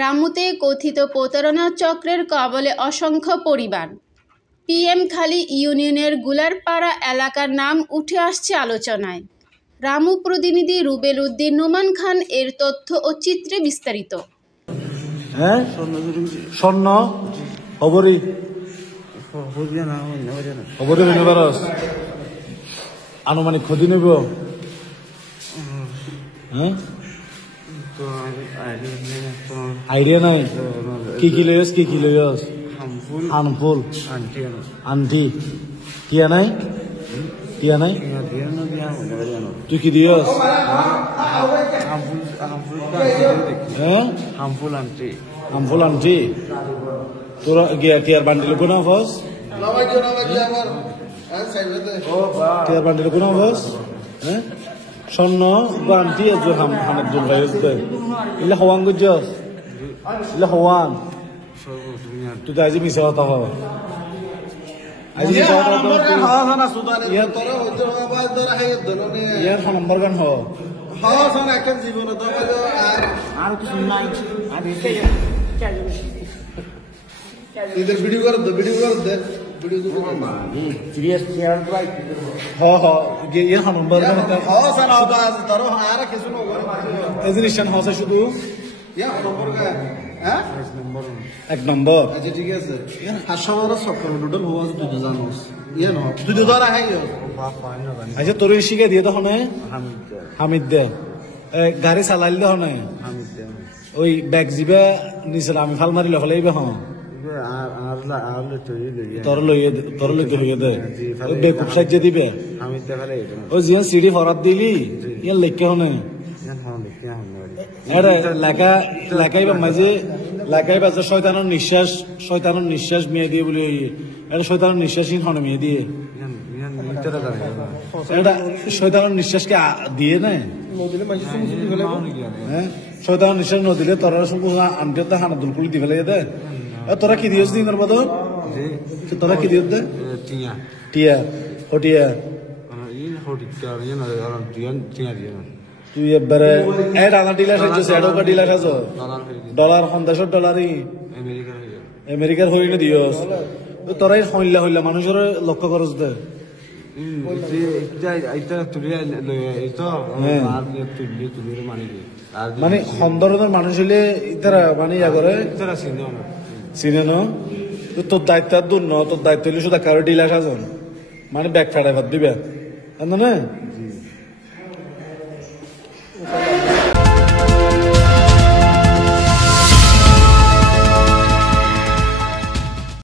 রামুতে কথিত প্রতারণা চক্রের কবলে অসংখ্য পরিবার। পিএমখালী ইউনিয়নের গুলারপাড়া এলাকার নাম উঠে আসছে আলোচনায়। রামু প্রতিনিধি রুবেল উদ্দিন নোমান খান এর তথ্য ও চিত্রে বিস্তারিত। স্বর্ণ হবরি আনুমানিক ক্ষতি নেব। আইডিয়া নাই কি লইস কি লইস আনফুল আন্টি টিয়া নাই তুই কি দিয়স? হামফুল আন্টি তোরা গিয়া টিয়ার বান্ডিল কোন ফস টিয়ার বান্ডিল কোন ফস স্বর্ণ আন্টি হামদুল ভাই ইলা হওয়ান গুজস ইলা হওয়ান তুই তো আজ মিশা কথা হ ইয়ার নম্বর গান হ ভিডিও কর দে শুধু এক নম্বর ঠিক আছে টোটাল হওয়া দুটো জানোস তুই দুধর আহে আচ্ছা তোর শিখে দিয়ে তখন হামিদ দে গাড়ি চালাইল তখন ওই ব্যাগ যিবা নিছিল আমি ফাল মারিলে হলে হ্যাঁ তোর লইতে হইয়া দে বেকুব সাহায্য দিবে ওই যিমান সিঁড়ি ফরাত দিলি ইয়ার লেখা হনে লাগাইবা মাঝে লাগাইবা যে শয়তানের নিঃশ্বাস মেয়ে দিয়ে বলে এটা শয়তানের নিঃশ্বাসহীন হনে মেয়ে দিয়ে এটা শয়তানের নিঃশ্বাসকে দিয়ে না হ্যাঁ শয়তানের নিঃশ্বাস নদিলে তোরা আমি তো হানা দুল করে দিবে লাগে দে তোরা কি দিয়েছ দিনের বদল তোরা কি দিও দে টিয়া হটিয়া তুই এবারে আনা ডিলার খাইছিস এডোকা ডিলার খাইছ ডলার $50 আমেরিকার হইলে দিয়স তোরাই হইলা মানুষের লক্ষ্য করস দে মানে সন্দর্ভের মানুষ হইলে ইতারা মানে ইয়া করে চিনে ন তোর দায়িত্ব দূর ন তোর দায়িত্ব হইলে শুধু কারো ডিলার সাজন মানে ব্যাগ ফেড়াই ভাত দিবে না